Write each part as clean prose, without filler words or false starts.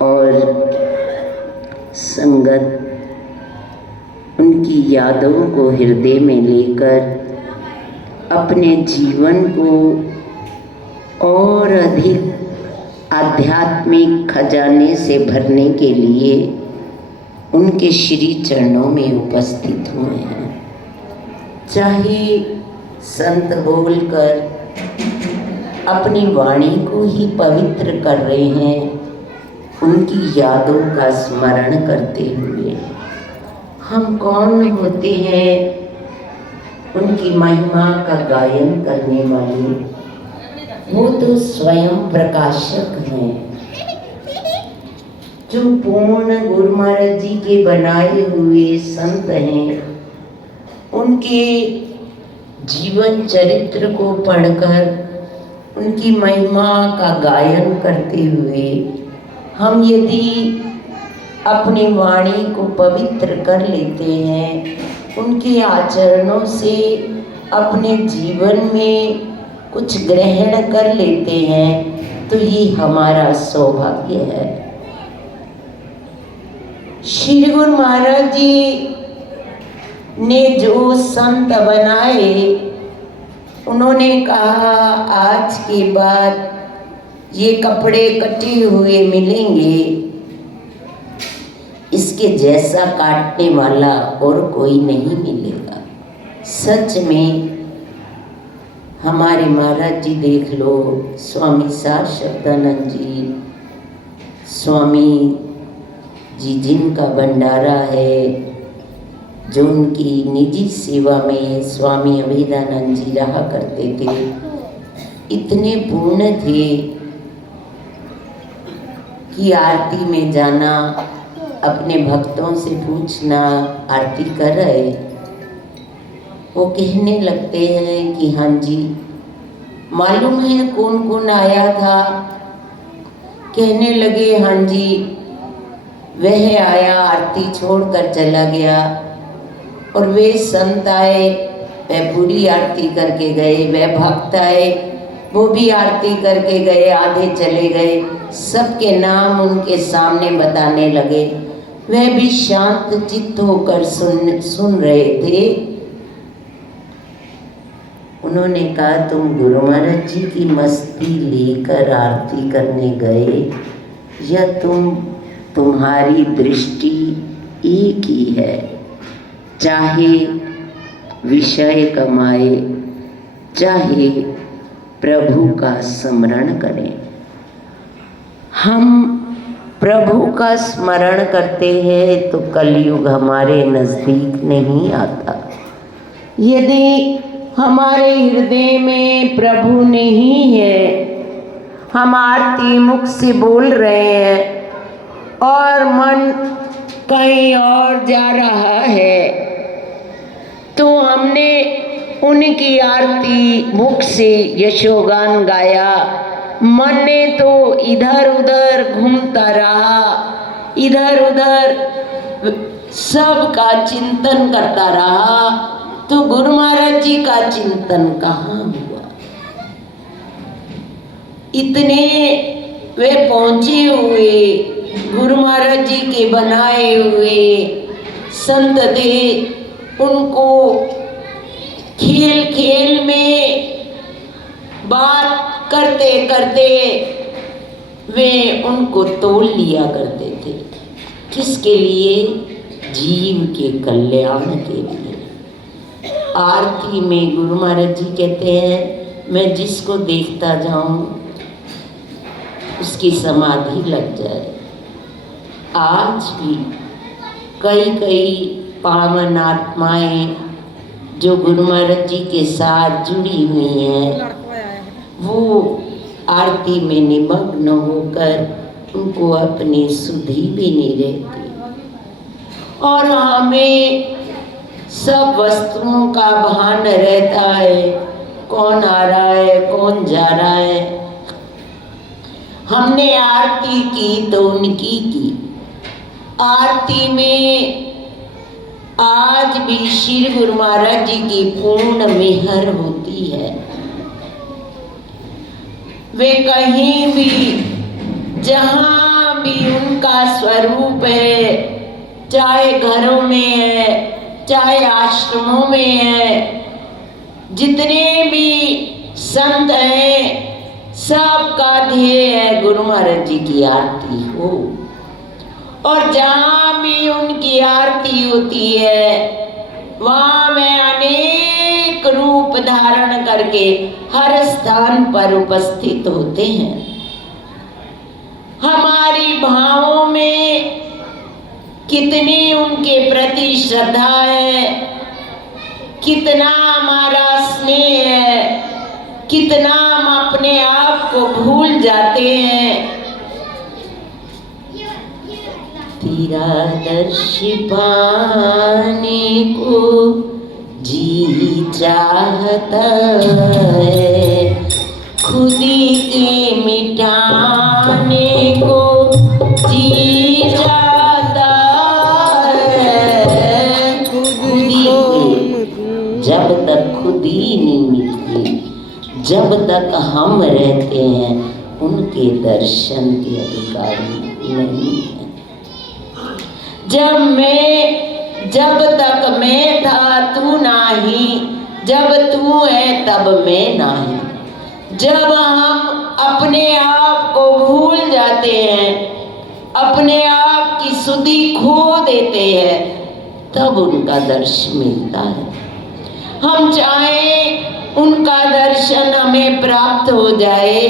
और संगत उनकी यादों को हृदय में लेकर अपने जीवन को और अधिक आध्यात्मिक खजाने से भरने के लिए उनके श्री चरणों में उपस्थित हुए हैं। चाहे संत बोलकर अपनी वाणी को ही पवित्र कर रहे हैं, उनकी यादों का स्मरण करते हुए। हम कौन होते हैं उनकी महिमा का गायन करने वाले? वो तो स्वयं प्रकाशक हैं, जो पूर्ण गुरु महाराज जी के बनाए हुए संत हैं। उनके जीवन चरित्र को पढ़कर उनकी महिमा का गायन करते हुए हम यदि अपनी वाणी को पवित्र कर लेते हैं, उनके आचरणों से अपने जीवन में कुछ ग्रहण कर लेते हैं, तो ये हमारा सौभाग्य है। श्री गुरु महाराज जी ने जो संत बनाए, उन्होंने कहा आज के बाद ये कपड़े कटे हुए मिलेंगे, इसके जैसा काटने वाला और कोई नहीं मिलेगा। सच में हमारे महाराज जी देख लो, स्वामी सार शब्दानंद जी, स्वामी जी जिनका भंडारा है, जो उनकी निजी सेवा में स्वामी अभेदानंद जी रहा करते थे, इतने पूर्ण थे कि आरती में जाना, अपने भक्तों से पूछना आरती कर रहे, वो कहने लगते हैं कि हाँ जी, मालूम है कौन कौन आया था? कहने लगे हाँ जी, वह आया आरती छोड़कर चला गया, और वे संत आए, वह पूरी आरती करके गए, वह भक्त आए, वो भी आरती करके गए, आधे चले गए। सबके नाम उनके सामने बताने लगे। वह भी शांत चित्त होकर सुन रहे थे। उन्होंने कहा, तुम गुरु महाराज जी की मस्ती लेकर आरती करने गए, या तुम्हारी दृष्टि एक ही है, चाहे विषय कमाए, चाहे प्रभु का स्मरण करें। हम प्रभु का स्मरण करते हैं तो कलयुग हमारे नज़दीक नहीं आता। यदि हमारे हृदय में प्रभु नहीं है, हम आरती मुख से बोल रहे हैं और मन कहीं और जा रहा है, तो हमने उनकी आरती मुख से यशोगान गाया, मन ने तो इधर उधर घूमता रहा, इधर उधर सब का चिंतन करता रहा, तो गुरु महाराज जी का चिंतन कहाँ हुआ? इतने वे पहुँचे हुए गुरु महाराज जी के बनाए हुए संत थे, उनको खेल खेल में बात करते करते वे उनको तोल लिया करते थे। किसके लिए? जीव के कल्याण के लिए। आरती में गुरु महाराज जी कहते हैं, मैं जिसको देखता जाऊं उसकी समाधि लग जाए। आज भी कई पावन आत्माएं जो गुरु महाराज जी के साथ जुड़ी हुई हैं, वो आरती में निमग्न होकर उनको अपनी सुधि भी नहीं रहती। और हमें सब वस्तुओं का भान रहता है, कौन आ रहा है, कौन जा रहा है। हमने आरती की तो उनकी की। आरती में आज भी श्री गुरु महाराज जी की पूर्ण मेहर होती है। वे कहीं भी जहाँ भी उनकी स्वरूप है, चाहे घरों में है, चाहे आश्रमों में है, जितने भी संत हैं सबका ध्येय है गुरु महाराज जी की आरती हो। और जहाँ भी उनकी आरती होती है वहाँ मैं अनेक रूप धारण करके हर स्थान पर उपस्थित होते हैं। हमारी भावों में कितनी उनके प्रति श्रद्धा है, कितना हमारा स्नेह है, कितना हम अपने आप को भूल जाते हैं। तेरा दर्श पाने को जी चाहता है, खुदी के मिटाने को जी चाहता है। खुदी के जब तक खुदी नहीं मिटती, जब तक हम रहते हैं उनके दर्शन के अधिकारी नहीं है। जब तक मैं था तू नाही, जब तू है तब मैं नाही। जब हम अपने आप को भूल जाते हैं, अपने आप की सुधि खो देते हैं, तब उनका दर्शन मिलता है। हम चाहें उनका दर्शन हमें प्राप्त हो जाए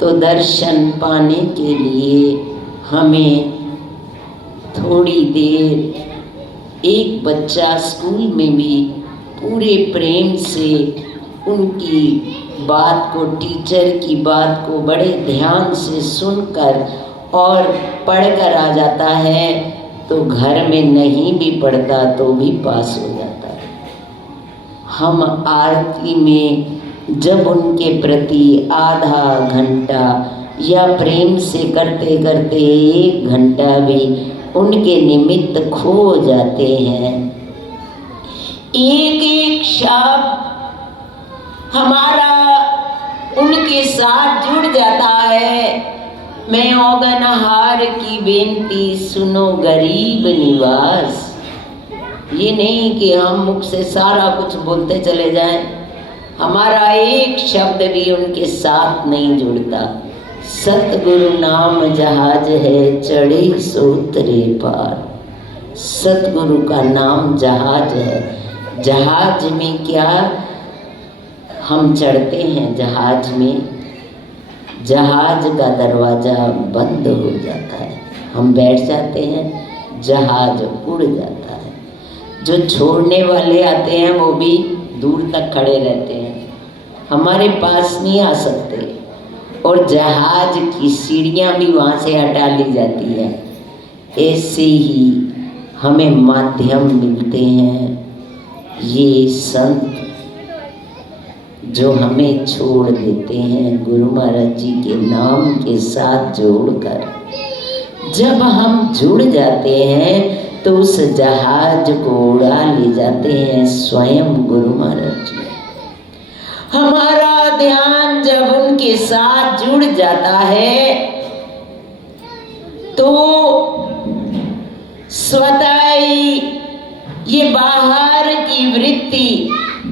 तो दर्शन पाने के लिए हमें थोड़ी देर, एक बच्चा स्कूल में भी पूरे प्रेम से उनकी बात को, टीचर की बात को बड़े ध्यान से सुनकर और पढ़कर आ जाता है, तो घर में नहीं भी पढ़ता तो भी पास हो जाता है। हम आरती में जब उनके प्रति आधा घंटा या प्रेम से करते करते 1 घंटा भी उनके निमित्त खो जाते हैं, एक एक शब्द हमारा उनके साथ जुड़ जाता है। मैं ओगनहार की बेनती सुनो गरीब निवास। ये नहीं कि हम मुख से सारा कुछ बोलते चले जाएं, हमारा एक शब्द भी उनके साथ नहीं जुड़ता। सतगुरु नाम जहाज है चढ़े सो उतरे पार। सतगुरु का नाम जहाज है। जहाज में क्या हम चढ़ते हैं, जहाज में जहाज का दरवाज़ा बंद हो जाता है, हम बैठ जाते हैं, जहाज उड़ जाता है। जो छोड़ने वाले आते हैं वो भी दूर तक खड़े रहते हैं, हमारे पास नहीं आ सकते, और जहाज की सीढ़ियाँ भी वहाँ से हटा ली जाती है। ऐसे ही हमें माध्यम मिलते हैं ये संत जो हमें छोड़ देते हैं गुरु महाराज जी के नाम के साथ जोड़कर। जब हम जुड़ जाते हैं तो उस जहाज को उड़ा ले जाते हैं स्वयं गुरु महाराज जी। हमारा ध्यान जब उनके साथ जुड़ जाता है तो स्वतः ही ये बाहर की वृत्ति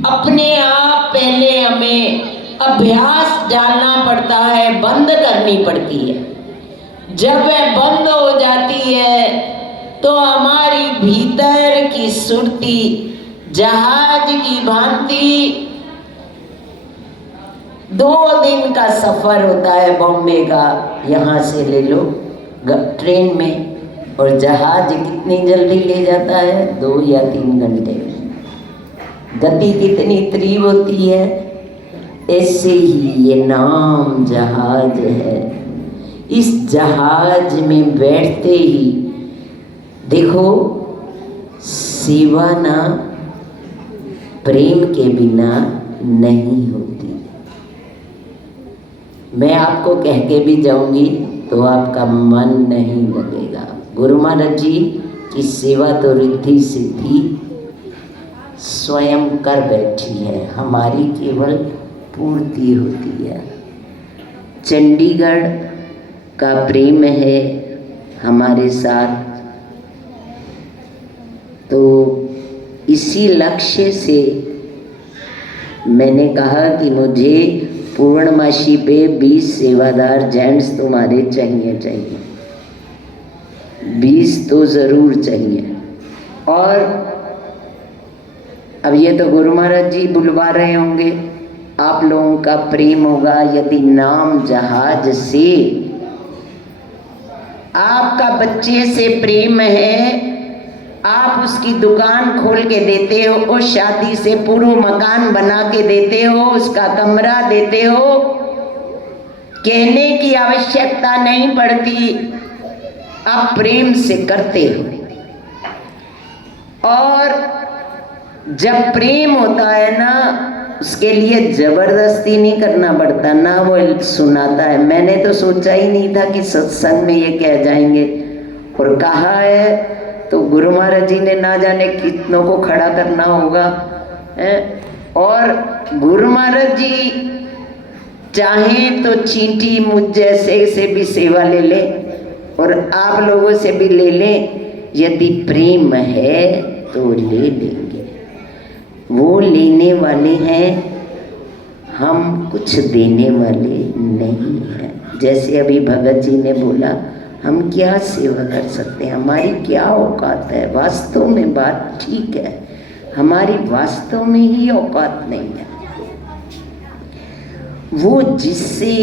अपने आप पहले हमें अभ्यास डालना पड़ता है, बंद करनी पड़ती है। जब वह बंद हो जाती है तो हमारी भीतर की सुरती जहाज की भांति 2 दिन का सफ़र होता है बॉम्बे का, यहाँ से ले लो ट्रेन में, और जहाज कितनी जल्दी ले जाता है 2 या 3 घंटे में। गति कितनी तीव्र होती है। ऐसे ही ये नाम जहाज है। इस जहाज में बैठते ही देखो, सेवा ना प्रेम के बिना नहीं होती। मैं आपको कह के भी जाऊंगी तो आपका मन नहीं लगेगा। गुरु महाराज जी की सेवा तो रिद्धि सिद्धि स्वयं कर बैठी है, हमारी केवल पूर्ति होती है। चंडीगढ़ का प्रेम है हमारे साथ। तो इसी लक्ष्य से मैंने कहा कि मुझे पूर्णमासी पे 20 सेवादार जेंट्स तुम्हारे चाहिए, 20 तो ज़रूर चाहिए। और अब ये तो गुरु महाराज जी बुलवा रहे होंगे, आप लोगों का प्रेम होगा। यदि नाम जहाज से आपका बच्चे से प्रेम है, आप उसकी दुकान खोल के देते हो, उस शादी से पूर्व मकान बना के देते हो, उसका कमरा देते हो, कहने की आवश्यकता नहीं पड़ती, आप प्रेम से करते हो। और जब प्रेम होता है ना, उसके लिए जबरदस्ती नहीं करना पड़ता, ना वो सुनाता है। मैंने तो सोचा ही नहीं था कि सत्संग में ये कह जाएंगे, और कहा है तो गुरु महाराज जी ने ना जाने कितनों को खड़ा करना होगा है। और गुरु महाराज जी चाहें तो चींटी मुझ जैसे से भी सेवा ले ले, और आप लोगों से भी ले लें। यदि प्रेम है तो ले लेंगे, वो लेने वाले हैं, हम कुछ देने वाले नहीं हैं। जैसे अभी भगत जी ने बोला, हम क्या सेवा कर सकते हैं, हमारी क्या औकात है। वास्तव में बात ठीक है, हमारी वास्तव में ही औकात नहीं है। वो जिससे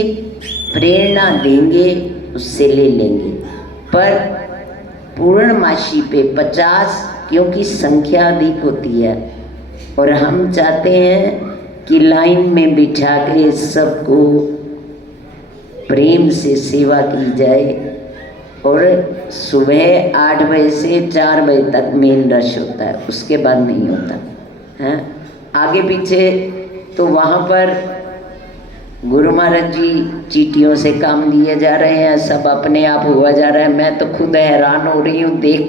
प्रेरणा देंगे उससे ले लेंगे, पर पूर्णमासी पे 50, क्योंकि संख्या अधिक होती है, और हम चाहते हैं कि लाइन में बिठा के सबको प्रेम से सेवा की जाए। और सुबह 8 बजे से 4 बजे तक मेन रश होता है, उसके बाद नहीं होता है। आगे पीछे तो वहाँ पर गुरु महाराज जी चीटियों से काम लिए जा रहे हैं, सब अपने आप हुआ जा रहा है। मैं तो खुद हैरान हो रही हूँ देख